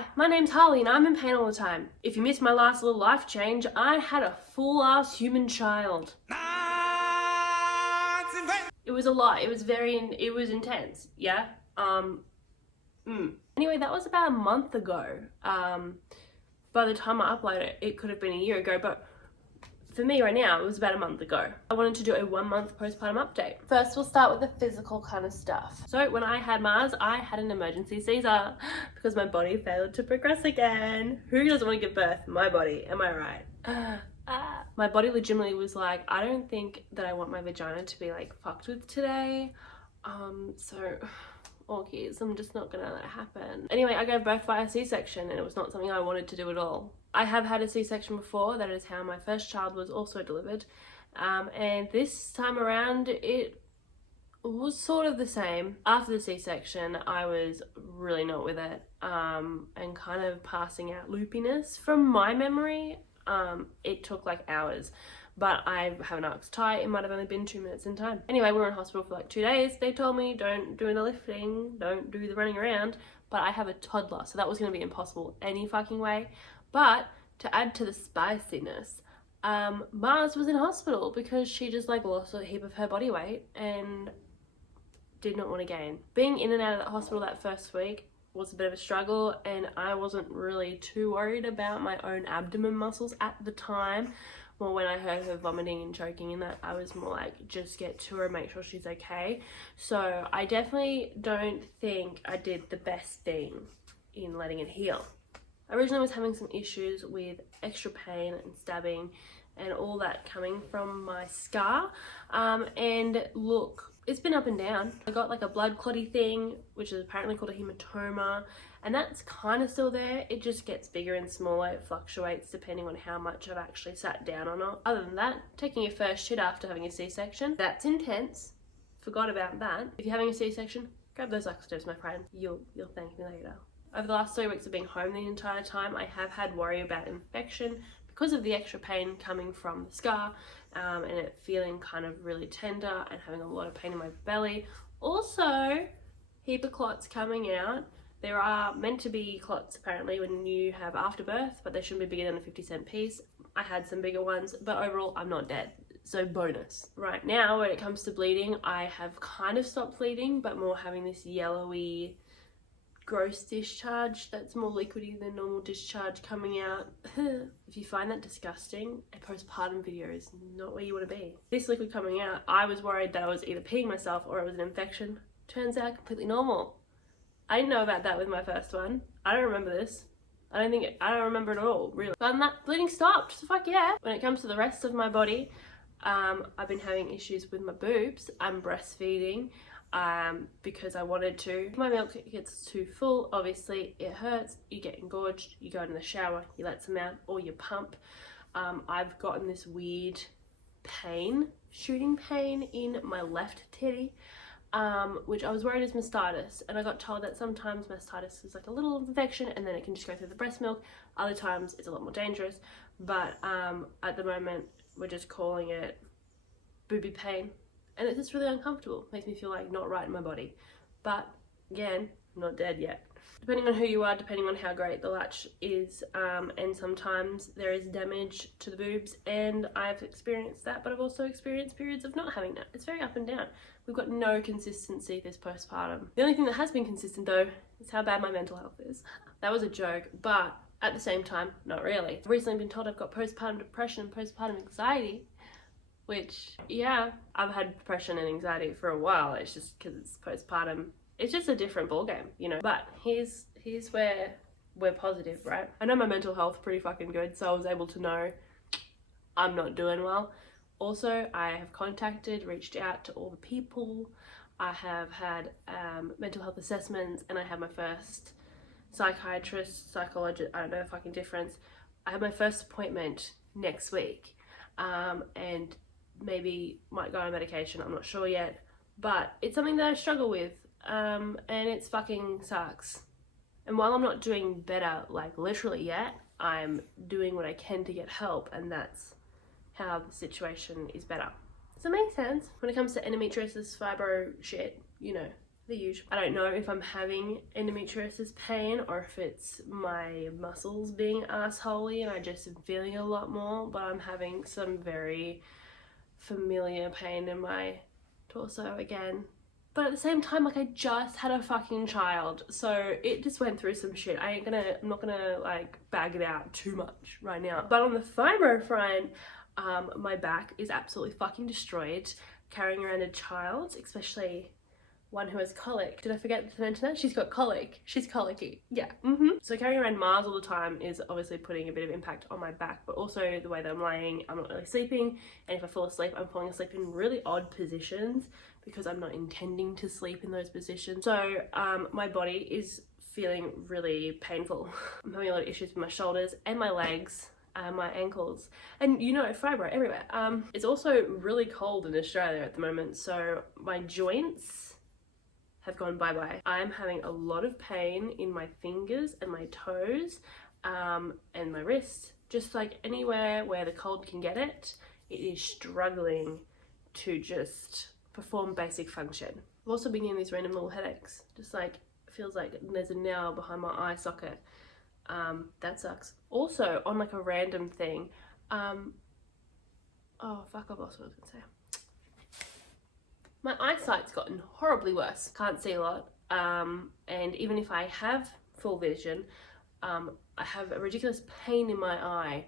Hi, my name's Harley and I'm in pain all the time. If you missed my last little life change, I had a full-ass human child. It was a lot. It was intense, yeah? Anyway, that was about a month ago. By the time I uploaded it, it could have been a year ago, but for me right now, it was about a month ago. I wanted to do a 1-month postpartum update. First, we'll start with the physical kind of stuff. So when I had Mars, I had an emergency Caesar because my body failed to progress again. Who doesn't want to give birth? My body, am I right? My body legitimately was like, I don't think that I want my vagina to be like fucked with today. Okay, so I'm just not gonna let it happen. Anyway, I gave birth by a C-section and it was not something I wanted to do at all. I have had a C-section before. That is how my first child was also delivered. And this time around, it was sort of the same. After the C-section, I was really not with it and kind of passing out loopiness. From my memory, it took like hours. But I haven't asked Ty, it might have only been 2 minutes in time. Anyway, we were in hospital for like 2 days. They told me don't do the lifting, don't do the running around, but I have a toddler, so that was gonna be impossible any fucking way. But to add to the spiciness, Mars was in hospital because she just like lost a heap of her body weight and did not want to gain. Being in and out of that hospital that first week was a bit of a struggle, and I wasn't really too worried about my own abdomen muscles at the time. Well, when I heard her vomiting and choking and that, I was more like, just get to her, make sure she's okay. So I definitely don't think I did the best thing in letting it heal. I originally was having some issues with extra pain and stabbing and all that coming from my scar. And look, it's been up and down. I got like a blood clotty thing, which is apparently called a hematoma, and that's kind of still there. It just gets bigger and smaller. It fluctuates depending on how much I've actually sat down or not. Other than that, taking your first shit after having a C-section, that's intense. Forgot about that. If you're having a C-section, grab those laxatives, my friend. You'll thank me later. Over the last 3 weeks of being home the entire time, I have had worry about infection because of the extra pain coming from the scar and it feeling kind of really tender and having a lot of pain in my belly. Also, heap of clots coming out. There are meant to be clots apparently when you have afterbirth, but they shouldn't be bigger than a 50-cent piece. I had some bigger ones, but overall I'm not dead. So bonus. Right now, when it comes to bleeding, I have kind of stopped bleeding, but more having this yellowy, gross discharge that's more liquidy than normal discharge coming out. If you find that disgusting, a postpartum video is not where you want to be. This liquid coming out, I was worried that I was either peeing myself or it was an infection. Turns out completely normal. I didn't know about that with my first one. I don't remember this. I don't remember it at all, really. But that bleeding stopped, so fuck yeah. When it comes to the rest of my body, I've been having issues with my boobs. I'm breastfeeding because I wanted to. If my milk gets too full, obviously it hurts, you get engorged, you go in the shower, you let some out, or you pump. I've gotten this weird pain, shooting pain in my left titty, which I was worried is mastitis, and I got told that sometimes mastitis is like a little infection and then it can just go through the breast milk. Other times it's a lot more dangerous, but at the moment we're just calling it booby pain, and it's just really uncomfortable. Makes me feel like not right in my body, but again, I'm not dead yet. Depending on who you are, depending on how great the latch is, and sometimes there is damage to the boobs, and I've experienced that, but I've also experienced periods of not having that. It's very up and down. We've got no consistency this postpartum. The only thing that has been consistent though is how bad my mental health is. That was a joke, but at the same time, not really. I've recently been told I've got postpartum depression and postpartum anxiety, which, yeah, I've had depression and anxiety for a while. It's just because it's postpartum. It's just a different ballgame, you know. But here's where we're positive, right? I know my mental health pretty fucking good, so I was able to know I'm not doing well. Also, I have reached out to all the people. I have had mental health assessments, and I have my first psychiatrist, psychologist, I don't know the fucking difference. I have my first appointment next week, and maybe might go on medication, I'm not sure yet. But it's something that I struggle with. And it's fucking sucks. And while I'm not doing better, like literally yet, I'm doing what I can to get help, and that's how the situation is better. Does that make sense? When it comes to endometriosis, fibro shit, you know, the usual. I don't know if I'm having endometriosis pain or if it's my muscles being assholey and I just am feeling a lot more, but I'm having some very familiar pain in my torso again. But at the same time, like, I just had a fucking child, so it just went through some shit. I'm not gonna like bag it out too much right now. But on the fibro front, my back is absolutely fucking destroyed. Carrying around a child, especially one who has colic. Did I forget to mention that? She's got colic. She's colicky. Yeah. So carrying around Mars all the time is obviously putting a bit of impact on my back, but also the way that I'm laying, I'm not really sleeping. And if I fall asleep, I'm falling asleep in really odd positions because I'm not intending to sleep in those positions. So my body is feeling really painful. I'm having a lot of issues with my shoulders and my legs. My ankles, and you know, fibro everywhere. It's also really cold in Australia at the moment, so my joints have gone bye-bye. I'm having a lot of pain in my fingers and my toes, and my wrists. Just like anywhere where the cold can get it, it is struggling to just perform basic function. I've also been getting these random little headaches, just like, it feels like there's a nail behind my eye socket. That sucks. Also, on like a random thing, oh fuck, I've lost what I was gonna say. My eyesight's gotten horribly worse. Can't see a lot. And even if I have full vision, I have a ridiculous pain in my eye.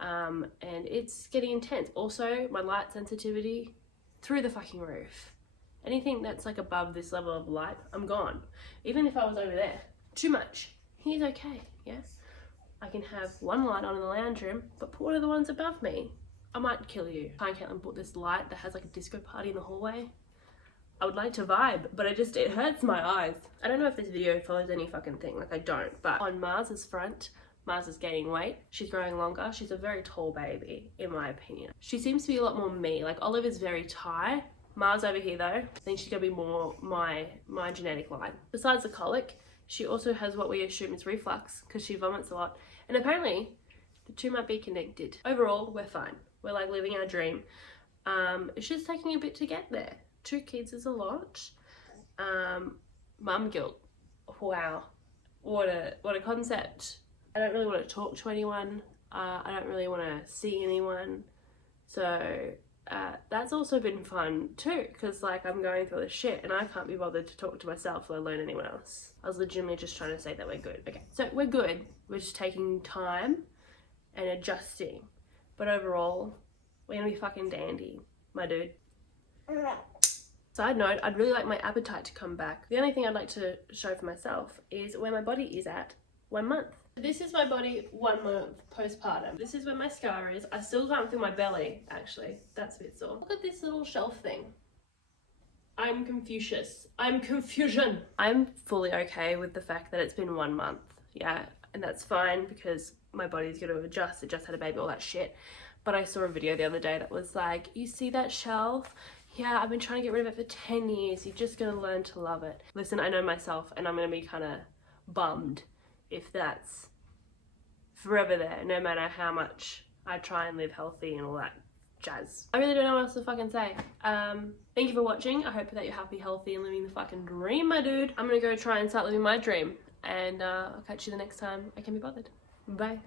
And it's getting intense. Also, my light sensitivity through the fucking roof. Anything that's like above this level of light, I'm gone. Even if I was over there, too much. He's okay, yes? I can have one light on in the lounge room, but put one of the ones above me. I might kill you. Kai and Caitlin bought this light that has like a disco party in the hallway. I would like to vibe, but it hurts my eyes. I don't know if this video follows any fucking thing, like I don't, but on Mars's front, Mars is gaining weight. She's growing longer. She's a very tall baby, in my opinion. She seems to be a lot more me. Like Olive is very Thai. Mars over here though, I think she's gonna be more my genetic line. Besides the colic, she also has what we assume is reflux because she vomits a lot. And apparently the two might be connected. Overall, we're fine. We're like living our dream. It's just taking a bit to get there. 2 kids is a lot. Mum guilt. Wow. What a concept. I don't really want to talk to anyone. I don't really want to see anyone. So that's also been fun too, because like I'm going through this shit and I can't be bothered to talk to myself, let alone anyone else. I was legitimately just trying to say that we're good. Okay, so we're good. We're just taking time and adjusting. But overall, we're gonna be fucking dandy, my dude. Side note, I'd really like my appetite to come back. The only thing I'd like to show for myself is where my body is at 1 month. This is my body 1 month postpartum. This is where my scar is. I still can't feel my belly, actually. That's a bit sore. Look at this little shelf thing. I'm Confucius. I'm confusion. I'm fully okay with the fact that it's been 1 month. Yeah, and that's fine because my body's gonna adjust. It just had a baby, all that shit. But I saw a video the other day that was like, you see that shelf? Yeah, I've been trying to get rid of it for 10 years. You're just gonna learn to love it. Listen, I know myself and I'm gonna be kind of bummed if that's forever there, no matter how much I try and live healthy and all that jazz. I really don't know what else to fucking say. Thank you for watching. I hope that you're happy, healthy, and living the fucking dream, my dude. I'm gonna go try and start living my dream, and I'll catch you the next time I can be bothered. Bye.